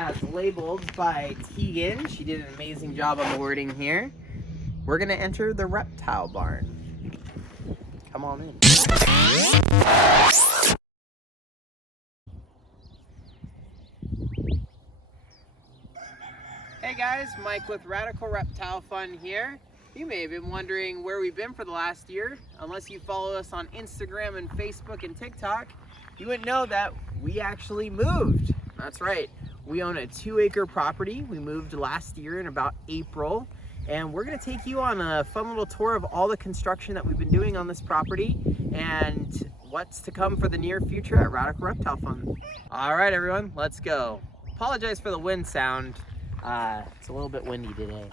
as labeled by Tegan. She did an amazing job on the wording here. We're gonna enter the reptile barn. Come on in. Hey guys, Mike with Radical Reptile Fun here. You may have been wondering where we've been for the last year. Unless you follow us on Instagram and Facebook and TikTok, you wouldn't know that we actually moved. That's right. We own a 2-acre property. We moved last year in about April, and we're gonna take you on a fun little tour of all the construction that we've been doing on this property and what's to come for the near future at Radical Reptile Fun. All right, everyone, let's go. Apologize for the wind sound. It's a little bit windy today.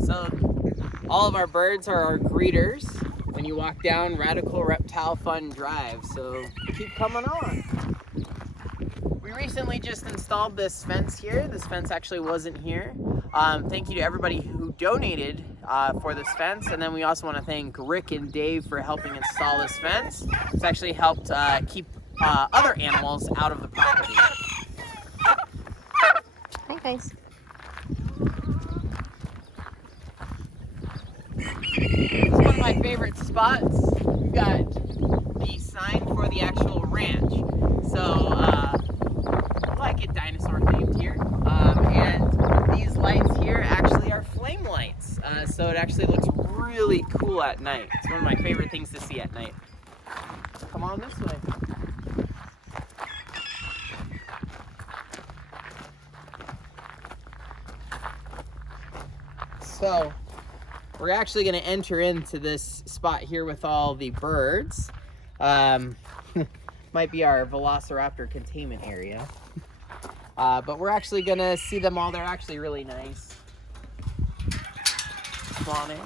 So all of our birds are our greeters when you walk down Radical Reptile Fun Drive, so keep coming on. We recently just installed this fence here. This fence actually wasn't here. Thank you to everybody who donated for this fence, and then we also want to thank Rick and Dave for helping install this fence. It's actually helped keep other animals out of the property. Hi guys. It's one of my favorite spots. We've got the sign for the actual ranch. So, I like it dinosaur themed here. And these lights here actually are flame lights. So it actually looks really cool at night. It's one of my favorite things to see at night. Come on this way. So, we're actually going to enter into this spot here with all the birds. Might be our Velociraptor containment area. But we're actually going to see them all. They're actually really nice. Come on in.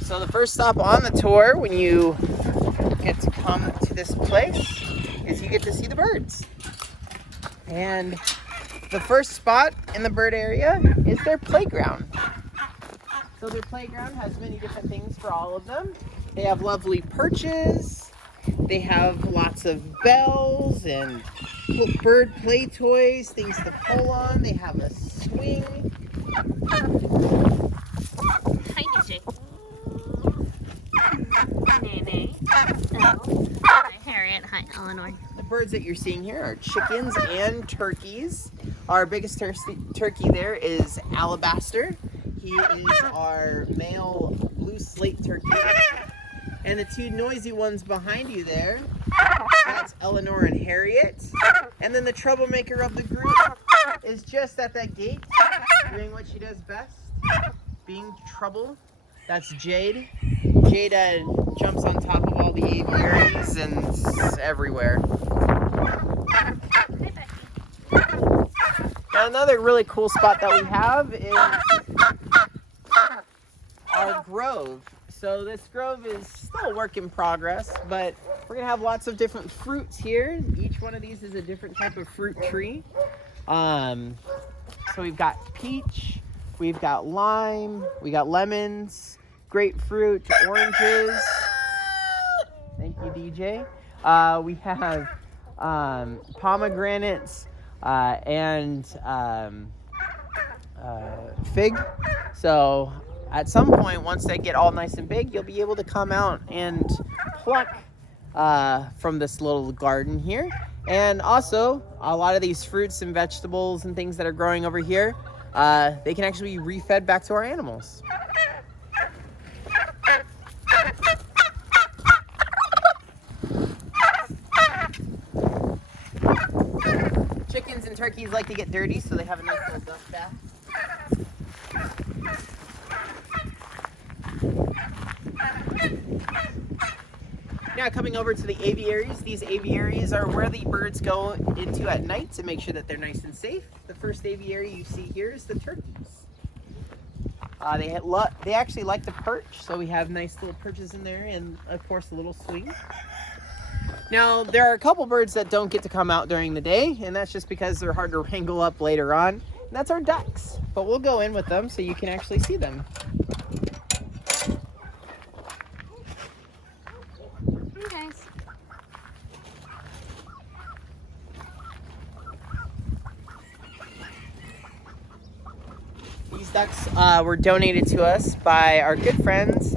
So the first stop on the tour when you get to come to this place is you get to see the birds. And the first spot in the bird area is their playground. So their playground has many different things for all of them. They have lovely perches. They have lots of bells and bird play toys, things to pull on. They have a swing. Hi DJ. Nene. Hello. Hi Harriet. Hi Eleanor. The birds that you're seeing here are chickens and turkeys. Our biggest turkey there is Alabaster. He is our male blue slate turkey. And the two noisy ones behind you there, that's Eleanor and Harriet. And then the troublemaker of the group is just at that gate, doing what she does best, being trouble. That's Jade. Jade jumps on top of all the aviaries and is everywhere. Now another really cool spot that we have is our grove. So this grove is still a work in progress, but we're gonna have lots of different fruits here. Each one of these is a different type of fruit tree. So we've got peach, we've got lime, we got lemons, grapefruit, oranges. Thank you, DJ. We have pomegranates and fig. So at some point, once they get all nice and big, you'll be able to come out and pluck from this little garden here. And also, a lot of these fruits and vegetables and things that are growing over here, they can actually be refed back to our animals. Chickens and turkeys like to get dirty, so they have a nice little dump bath. Now coming over to the aviaries. These aviaries are where the birds go into at night to make sure that they're nice and safe. The first aviary you see here is the turkeys. They actually like to perch, so we have nice little perches in there, and of course a little swing. Now there are a couple birds that don't get to come out during the day, and that's just because they're hard to wrangle up later on. And that's our ducks, but we'll go in with them so you can actually see them. Hey guys. These ducks were donated to us by our good friends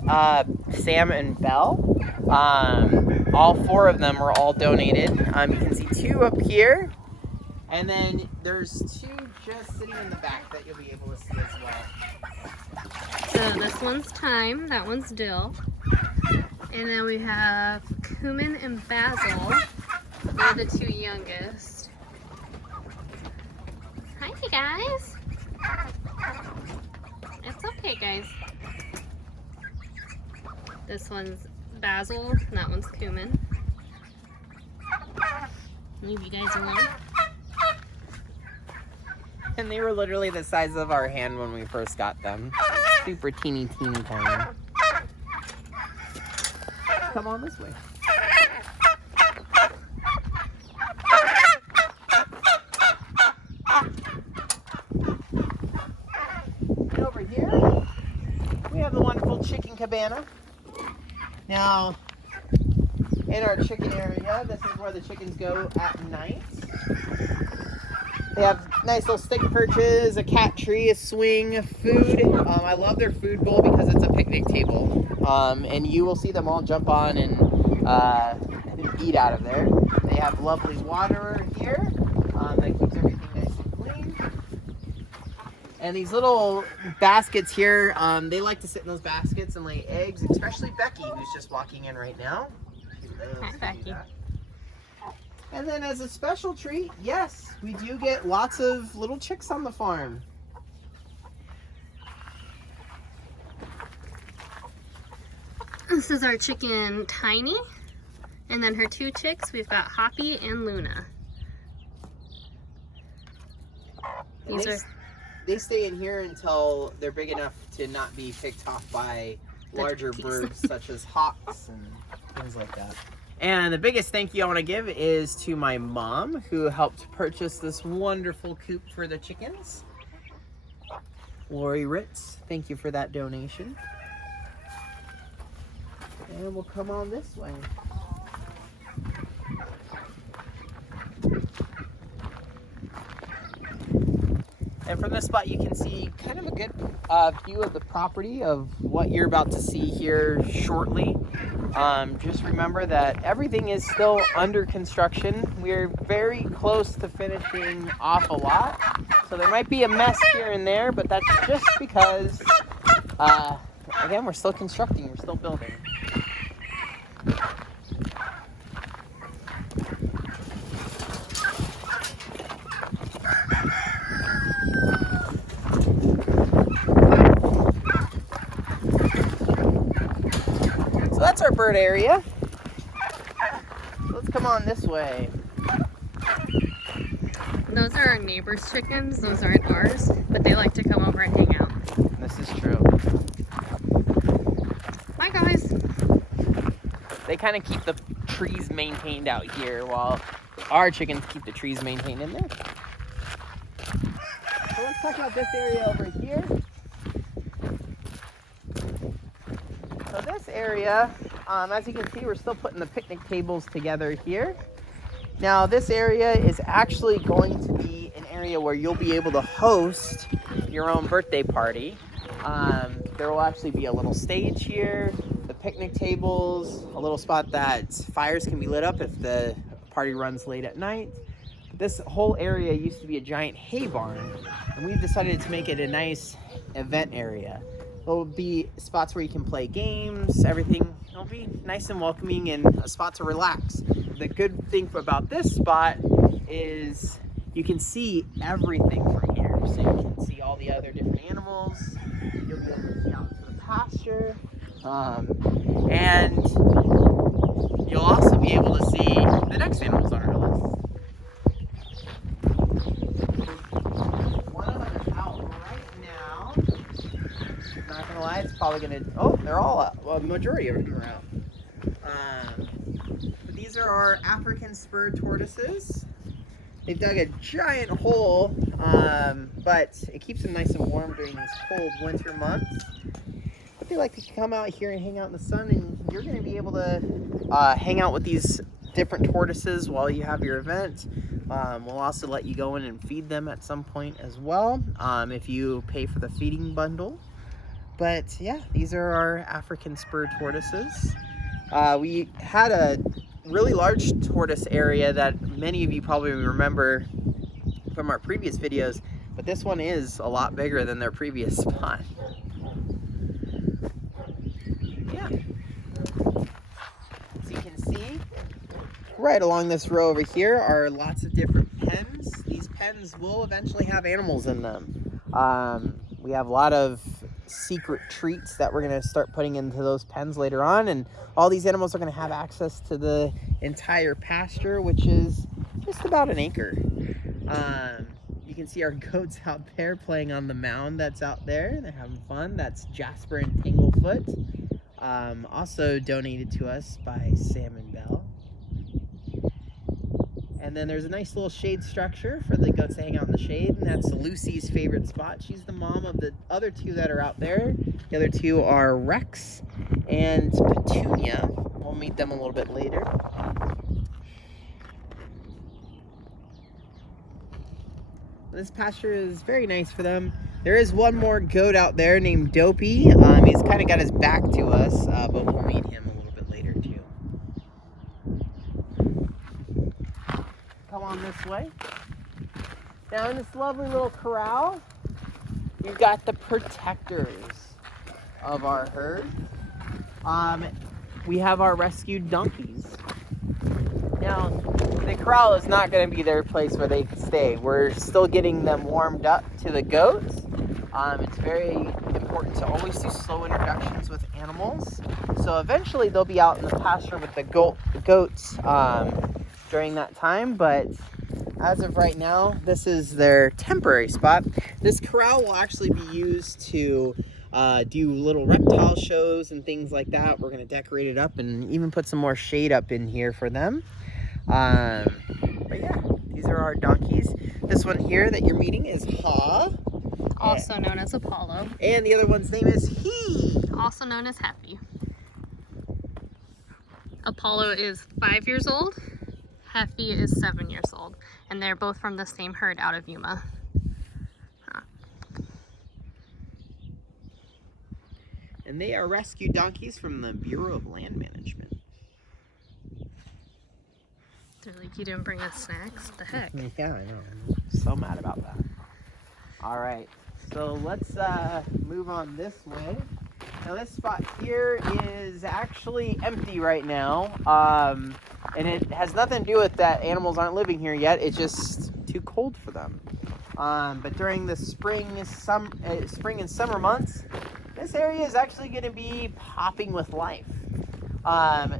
Sam and Belle. All 4 of them were all donated. You can see 2 up here, and then there's 2 just sitting in the back that you'll be able to see as well. So this one's Thyme, that one's Dill. And then we have Cumin and Basil. They're the 2 youngest. Hi guys. It's okay guys. This one's Basil and that one's Cumin. Leave you guys alone. And they were literally the size of our hand when we first got them. Super teeny tiny. Come on this way. And over here, we have the wonderful chicken cabana. Now, in our chicken area, this is where the chickens go at night. They have nice little stick perches, a cat tree, a swing, food. I love their food bowl because it's a picnic table. And you will see them all jump on and eat out of there. They have lovely water here that keeps everything nice and clean. And these little baskets here, they like to sit in those baskets and lay eggs, especially Becky, who's just walking in right now. Hi, Becky. And then as a special treat, yes, we do get lots of little chicks on the farm. This is our chicken Tiny. And then her 2 chicks, we've got Hoppy and Luna. They stay in here until they're big enough to not be picked off by larger birds such as hawks and things like that. And the biggest thank you I want to give is to my mom, who helped purchase this wonderful coop for the chickens. Lori Ritz, thank you for that donation. And we'll come on this way. And from this spot you can see kind of a good view of the property of what you're about to see here shortly. Just remember that everything is still under construction. We're very close to finishing off a lot. So there might be a mess here and there, but that's just because, again, we're still constructing, we're still building. So that's our bird area. Let's come on this way. Those are our neighbors' chickens. Those aren't ours, but they like to come over and hang out. This is true. Bye, guys. They kind of keep the trees maintained out here while our chickens keep the trees maintained in there. So let's talk about this area over here. So this area, as you can see, we're still putting the picnic tables together here. Now this area is actually going to be an area where you'll be able to host your own birthday party. There will actually be a little stage here, the picnic tables, a little spot that fires can be lit up if the party runs late at night. This whole area used to be a giant hay barn, and we've decided to make it a nice event area. There'll be spots where you can play games, everything. It'll be nice and welcoming and a spot to relax. The good thing about this spot is you can see everything from here. So you can see all the other different animals. You'll be able to see out to the pasture. And you'll also be able to see the next animals on our list. One of them is out right now. probably gonna, oh, they're all out. Well, the majority of them are out. But these are our African spur tortoises. They've dug a giant hole, but it keeps them nice and warm during these cold winter months. But they like to come out here and hang out in the sun, and you're going to be able to hang out with these different tortoises while you have your event. We'll also let you go in and feed them at some point as well, if you pay for the feeding bundle. But yeah, these are our African spur tortoises. We had a really large tortoise area that many of you probably remember from our previous videos, but this one is a lot bigger than their previous spot. Yeah. So you can see right along this row over here are lots of different pens. These pens will eventually have animals in them. We have a lot of secret treats that we're going to start putting into those pens later on, and all these animals are going to have access to the entire pasture, which is just about an acre. You can see our goats out there playing on the mound that's out there. They're having fun. That's Jasper and Tanglefoot, also donated to us by Sam and Bell. And then there's a nice little shade structure for the goats to hang out in the shade, and that's Lucy's favorite spot. She's the mom of the other two that are out there. The other two are Rex and Petunia. We'll meet them a little bit later. This pasture is very nice for them. There is one more goat out there named Dopey. He's kind of got his back to us, but we'll meet him a little bit later too. Come on this way. Now in this lovely little corral, we've got the protectors of our herd. We have our rescued donkeys. Now, the corral is not going to be their place where they stay. We're still getting them warmed up to the goats. It's very important to always do slow introductions with animals. So eventually they'll be out in the pasture with the goats during that time. But as of right now, this is their temporary spot. This corral will actually be used to do little reptile shows and things like that. We're going to decorate it up and even put some more shade up in here for them. But yeah, these are our donkeys. This one here that you're meeting is Ha. Also known as Apollo. And the other one's name is He. Also known as Happy. Apollo is 5 years old. Happy is 7 years old. And they're both from the same herd out of Yuma. And they are rescue donkeys from the Bureau of Land Management. They're like, you didn't bring us snacks? What the heck? Yeah, I know. I'm so mad about that. All right, so let's move on this way. Now this spot here is actually empty right now. And it has nothing to do with that animals aren't living here yet. It's just too cold for them. But during the spring and summer months, this area is actually going to be popping with life.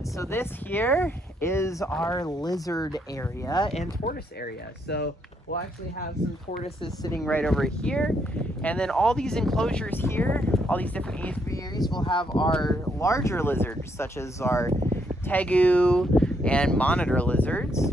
So this here is our lizard area and tortoise area. So we'll actually have some tortoises sitting right over here. And then all these enclosures here, all these different aviaries, will have our larger lizards, such as our tegu and monitor lizards.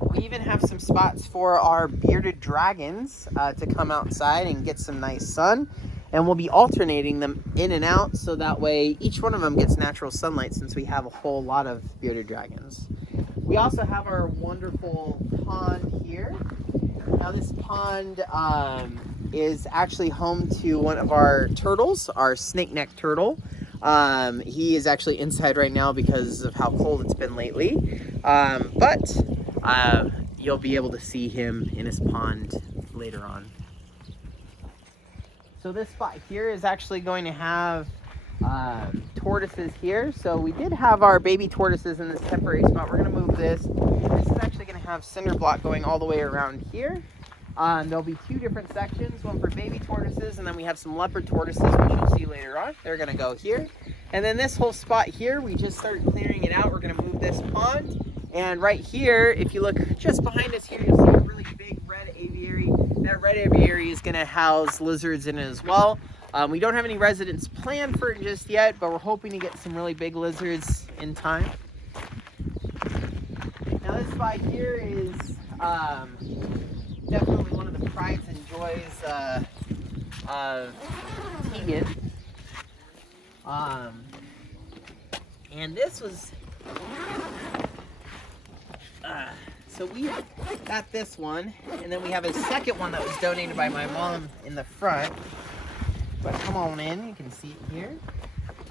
We even have some spots for our bearded dragons to come outside and get some nice sun. And we'll be alternating them in and out, so that way each one of them gets natural sunlight, since we have a whole lot of bearded dragons. We also have our wonderful pond here. Now this pond is actually home to one of our turtles, our snake-necked turtle. He is actually inside right now because of how cold it's been lately. But you'll be able to see him in his pond later on. So this spot here is actually going to have tortoises here. So we did have our baby tortoises in this temporary spot. We're going to move this. This is actually going to have cinder block going all the way around here. There'll be two different sections, one for baby tortoises, and then we have some leopard tortoises, which you'll see later on. They're going to go here. And then this whole spot here, we just started clearing it out. We're going to move this pond. And right here, if you look just behind us here, you'll see a really big red aviary. That red aviary is going to house lizards in it as well. We don't have any residents planned for it just yet, but we're hoping to get some really big lizards in time. Now this spot here is definitely one of the prides and joys of Tegan. And this was, so we got this one, and then we have a second one that was donated by my mom in the front. But come on in, you can see it here.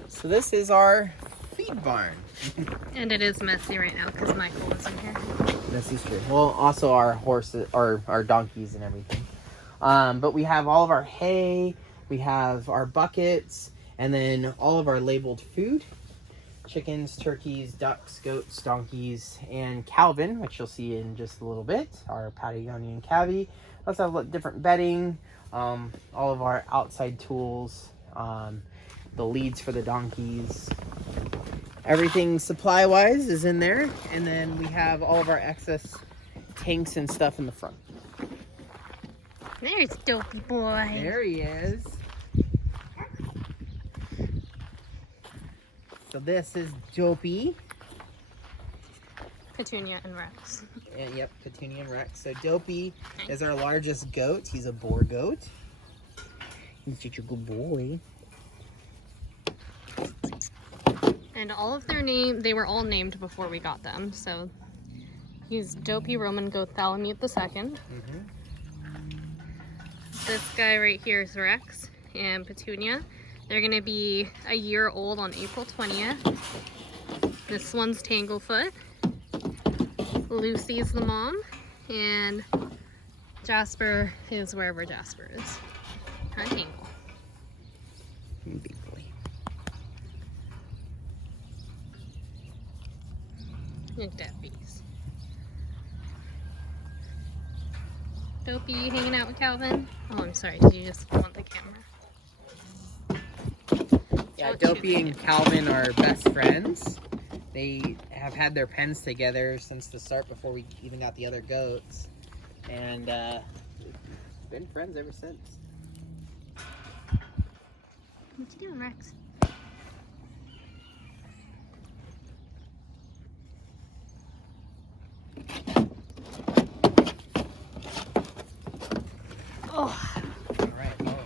So this is our feed barn. And it is messy right now because Michael isn't here. This is true. Well, also our horses, our donkeys and everything. But we have all of our hay, we have our buckets, and then all of our labeled food. Chickens, turkeys, ducks, goats, donkeys, and Calvin, which you'll see in just a little bit, our Patagonian Cavy. We also have different bedding, all of our outside tools, the leads for the donkeys. Everything supply-wise is in there, and then we have all of our excess tanks and stuff in the front. There's Dopey boy. There he is. So this is Dopey. Petunia and Rex. And, yep, Petunia and Rex. So Dopey is our largest goat. He's a boar goat. He's such a good boy. And all of their they were all named before we got them. So he's Dopey Roman Gothalamute II. This guy right here is Rex and Petunia. They're gonna be a year old on April 20th. This one's Tanglefoot. Lucy's the mom, and Jasper is wherever Jasper is. Hi, Tangle. Big boy. Look at that face. Dopey, you hanging out with Calvin? Oh, I'm sorry. Did you just want the camera? Yeah, Dopey and Calvin are best friends. They have had their pens together since the start before we even got the other goats. And been friends ever since. What you doing, Rex? Oh. All right. Oh,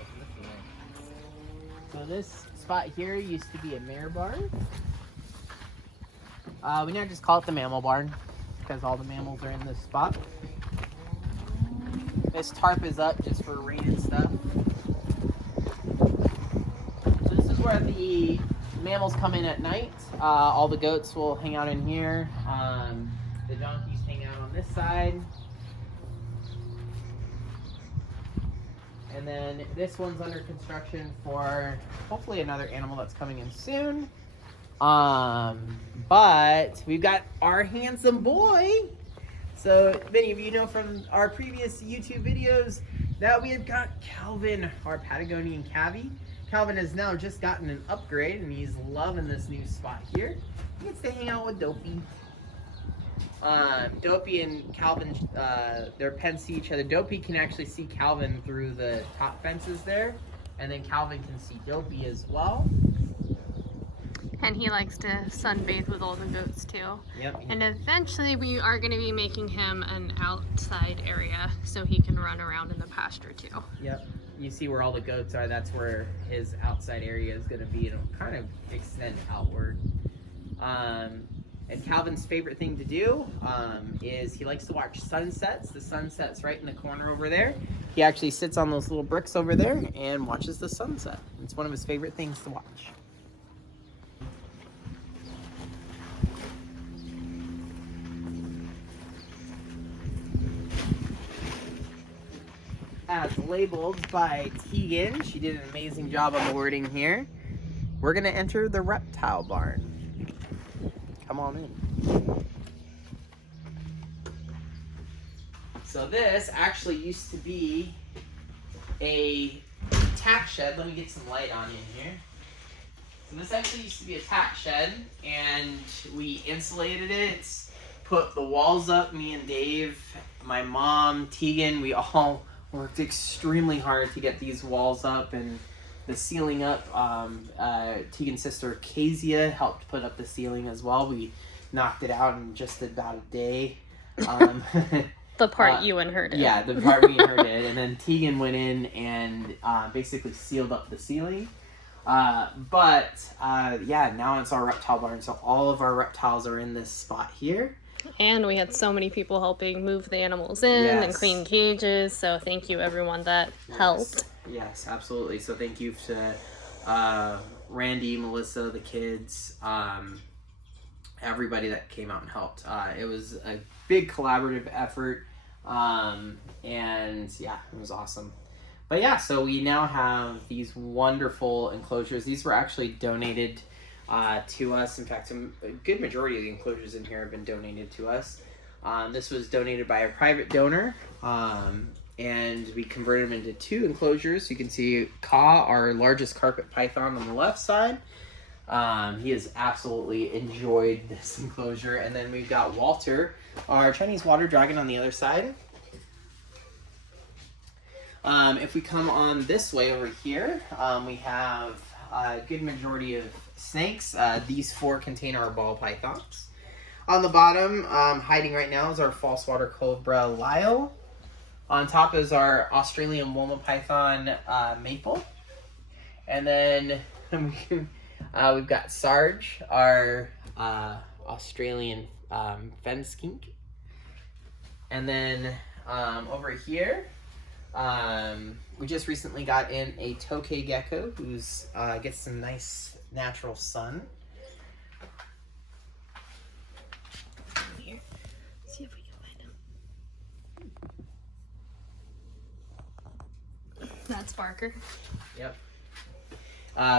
so this spot here used to be a mare barn. We now just call it the mammal barn because all the mammals are in this spot. This tarp is up just for rain and stuff. So this is where the mammals come in at night. All the goats will hang out in here. The donkeys hang out on this side. And then this one's under construction for hopefully another animal that's coming in soon. But we've got our handsome boy. So many of you know from our previous YouTube videos that we have got Calvin, our Patagonian Cavy. Calvin has now just gotten an upgrade and he's loving this new spot here. He gets to hang out with Dopey. Dopey and Calvin, their pens see each other. Dopey can actually see Calvin through the top fences there, and then Calvin can see Dopey as well. And he likes to sunbathe with all the goats too. Yep. And eventually we are going to be making him an outside area so he can run around in the pasture too. Yep. You see where all the goats are, that's where his outside area is going to be. It'll kind of extend outward. And Calvin's favorite thing to do is he likes to watch sunsets. The sunset's right in the corner over there. He actually sits on those little bricks over there and watches the sunset. It's one of his favorite things to watch. As labeled by Tegan, she did an amazing job on the wording here. We're gonna enter the reptile barn. Come on in. So this actually used to be a tack shed. Let me get some light on in here. So this actually used to be a tack shed, and we insulated it, put the walls up. Me and Dave, my mom, Tegan, we all worked extremely hard to get these walls up and the ceiling up. Tegan's sister Kezia helped put up the ceiling as well. We knocked it out in just about a day. The part you and her did. Yeah, the part we and her did. And then Tegan went in and basically sealed up the ceiling. Yeah, now it's our reptile barn. So all of our reptiles are in this spot here. And we had so many people helping move the animals in and clean cages. So thank you, everyone that helped. Yes, absolutely. So thank you to Randy, Melissa, the kids, everybody that came out and helped. It was a big collaborative effort, and yeah, it was awesome. But yeah, so we now have these wonderful enclosures. These were actually donated to us. In fact, a good majority of the enclosures in here have been donated to us. This was donated by a private donor, and we converted them into 2 enclosures. You can see Ka, our largest carpet python, on the left side. He has absolutely enjoyed this enclosure. And then we've got Walter, our Chinese water dragon, on the other side. If we come on this way over here, we have a good majority of snakes. These 4 contain our ball pythons. On the bottom, hiding right now, is our false water cobra Lyle. On top is our Australian Woma python Maple. And then we've got Sarge, our Australian fen skink. And then over here, we just recently got in a tokay gecko who's gets some nice natural sun. Here, see if we can find him. That's Barker. Yep.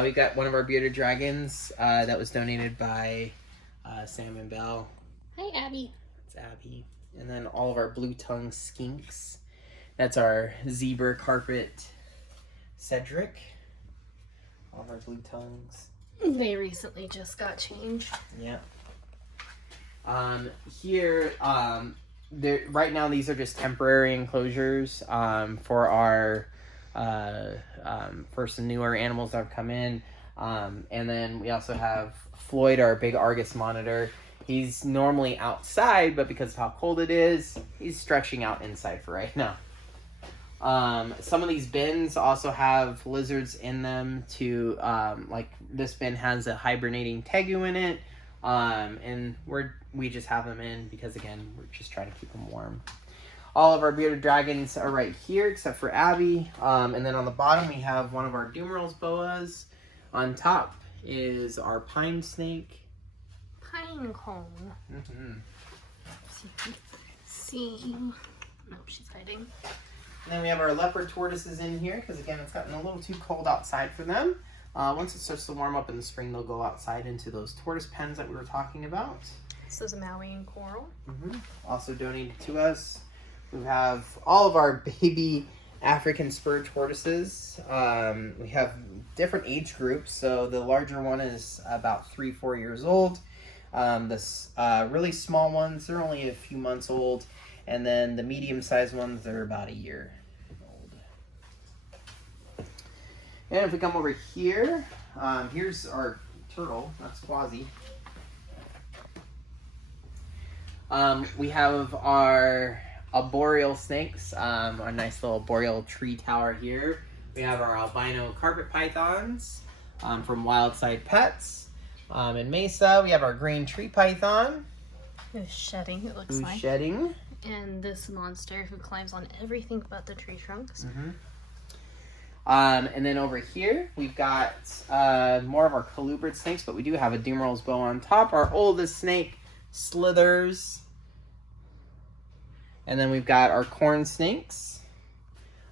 We got one of our bearded dragons that was donated by Sam and Belle. Hi, Abby. It's Abby. And then all of our blue tongue skinks. That's our zebra carpet Cedric. All of our blue tongues. They recently just got changed. Yeah. Here, right now these are just temporary enclosures for our for some newer animals that have come in. And then we also have Floyd, our big Argus monitor. He's normally outside, but because of how cold it is, he's stretching out inside for right now. Some of these bins also have lizards in them to, like this bin has a hibernating tegu in it. And we just have them in because, again, we're just trying to keep them warm. All of our bearded dragons are right here, except for Abby. And then on the bottom, we have one of our Dumerals boas. On top is our pine snake. Pine cone. Mm-hmm. See. Nope, she's hiding. And then we have our leopard tortoises in here because, again, it's gotten a little too cold outside for them. Once it starts to warm up in the spring, they'll go outside into those tortoise pens that we were talking about. This is Maui and coral. Mm-hmm. Also donated to us. We have all of our baby African spur tortoises. We have different age groups. So the larger one is about 3-4 years old. This really small ones, they're only a few months old. And then the medium-sized ones, they're about a year old. And if we come over here, here's our turtle. That's Quasi. We have our arboreal snakes, a nice little arboreal tree tower here. We have our albino carpet pythons from Wildside Pets. In Mesa, we have our green tree python. Who's shedding, it looks like. Who's shedding. And this monster who climbs on everything but the tree trunks. Mm-hmm. And then over here, we've got more of our colubrid snakes, but we do have a Dumerals boa on top. Our oldest snake, Slithers. And then we've got our corn snakes.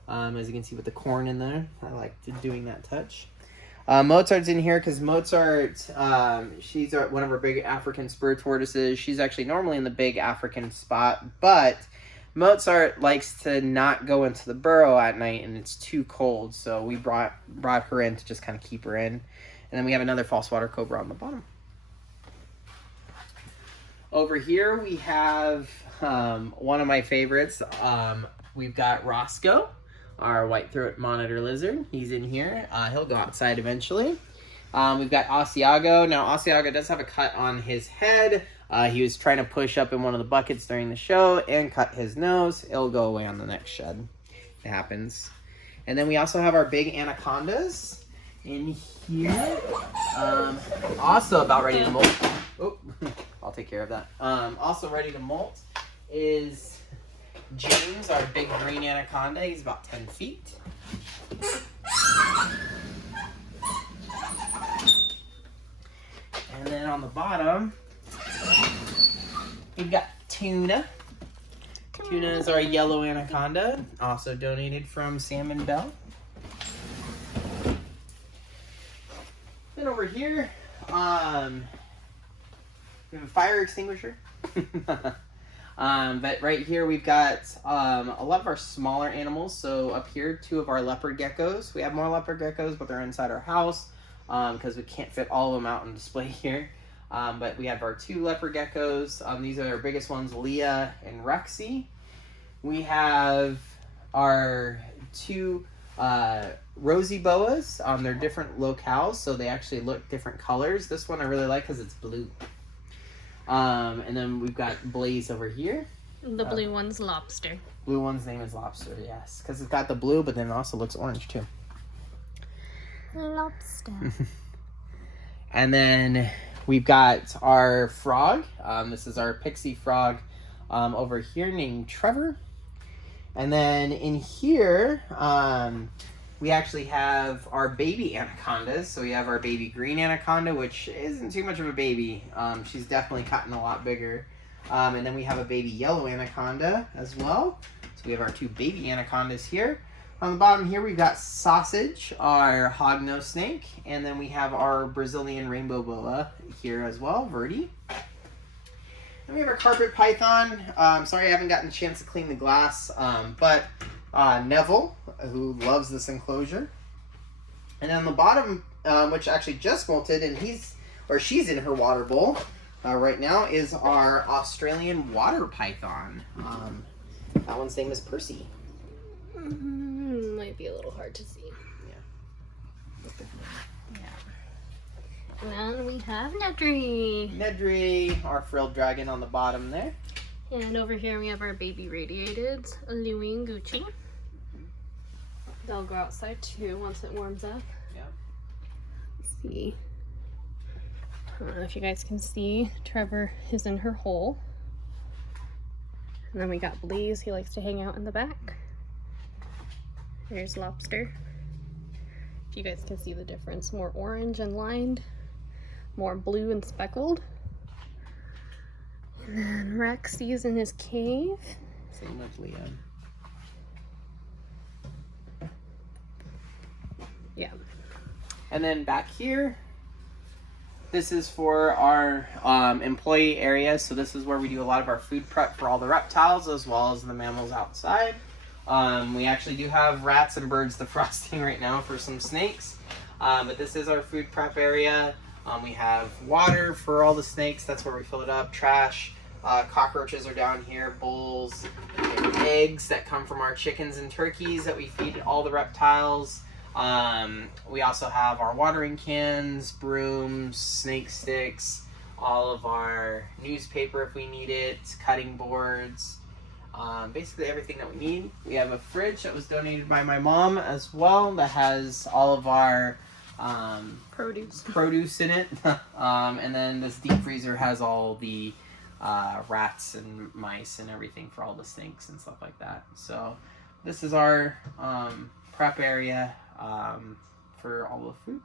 As you can see with the corn in there. I like doing that touch. Mozart's in here because Mozart, she's one of our big African spur tortoises. She's actually normally in the big African spot, but Mozart likes to not go into the burrow at night and it's too cold, so we brought her in to just kind of keep her in. And then we have another false water cobra on the bottom. Over here we have one of my favorites. We've got Roscoe, our white-throat monitor lizard. He's in here. He'll go outside eventually. We've got Asiago. Now, Asiago does have a cut on his head. He was trying to push up in one of the buckets during the show and cut his nose. It'll go away on the next shed. It happens. And then we also have our big anacondas in here. Also about ready to molt. Oh, I'll take care of that. Also ready to molt is James, our big green anaconda. He's about 10 feet. And then on the bottom, we've got Tuna. Tuna is our yellow anaconda, also donated from Sam and Bell. Then over here, we have a fire extinguisher. But right here we've got a lot of our smaller animals. So up here, 2 of our leopard geckos. We have more leopard geckos, but they're inside our house because we can't fit all of them out on display here. But we have our 2 leopard geckos. These are our biggest ones, Leah and Rexy. We have our 2 rosy boas. They're different locales, so they actually look different colors. This one I really like because it's blue. And then we've got Blaze over here. The blue one's Lobster. Blue one's name is Lobster, yes. Because it's got the blue, but then it also looks orange too. Lobster. And then we've got our frog. This is our pixie frog over here named Trevor. And then in here, we actually have our baby anacondas. So we have our baby green anaconda, which isn't too much of a baby. She's definitely gotten a lot bigger. And then we have a baby yellow anaconda as well. So we have our 2 baby anacondas here. On the bottom here, we've got Sausage, our hognose snake. And then we have our Brazilian rainbow boa here as well, Verdi. Then we have our carpet python. Sorry I haven't gotten a chance to clean the glass, but Neville, who loves this enclosure. And on the bottom, which actually just molted, and she's in her water bowl right now, is our Australian water python. That one's name is Percy. Might be a little hard to see. And then we have Nedry. Nedry, our frilled dragon on the bottom there. And over here we have our baby radiateds, Louie and Gucci. They'll go outside too once it warms up. Yeah. Let's see. I don't know if you guys can see. Trevor is in her hole. And then we got Blaze. He likes to hang out in the back. There's Lobster. If you guys can see the difference. More orange and lined. More blue and speckled. And then Rexy's in his cave. Same with Leah. Yeah. And then back here, this is for our employee area. So this is where we do a lot of our food prep for all the reptiles as well as the mammals outside. We actually do have rats and birds defrosting right now for some snakes. But this is our food prep area. We have water for all the snakes. That's where we fill it up. Trash. Cockroaches are down here. Bowls. Eggs that come from our chickens and turkeys that we feed all the reptiles. We also have our watering cans, brooms, snake sticks, all of our newspaper if we need it, cutting boards, basically everything that we need. We have a fridge that was donated by my mom as well that has all of our produce in it. And then this deep freezer has all the rats and mice and everything for all the snakes and stuff like that. So this is our prep area for all the food.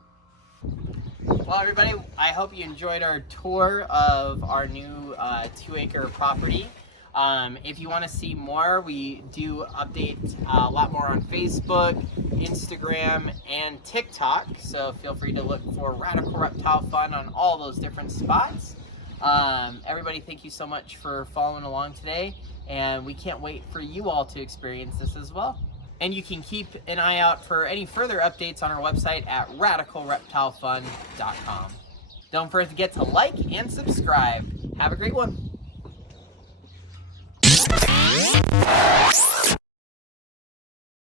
Well, everybody, I hope you enjoyed our tour of our new 2-acre property. If you want to see more, we do update a lot more on Facebook, Instagram, and TikTok. So feel free to look for Radical Reptile Fun on all those different spots. Everybody, thank you so much for following along today. And we can't wait for you all to experience this as well. And you can keep an eye out for any further updates on our website at radicalreptilefun.com. Don't forget to like and subscribe. Have a great one.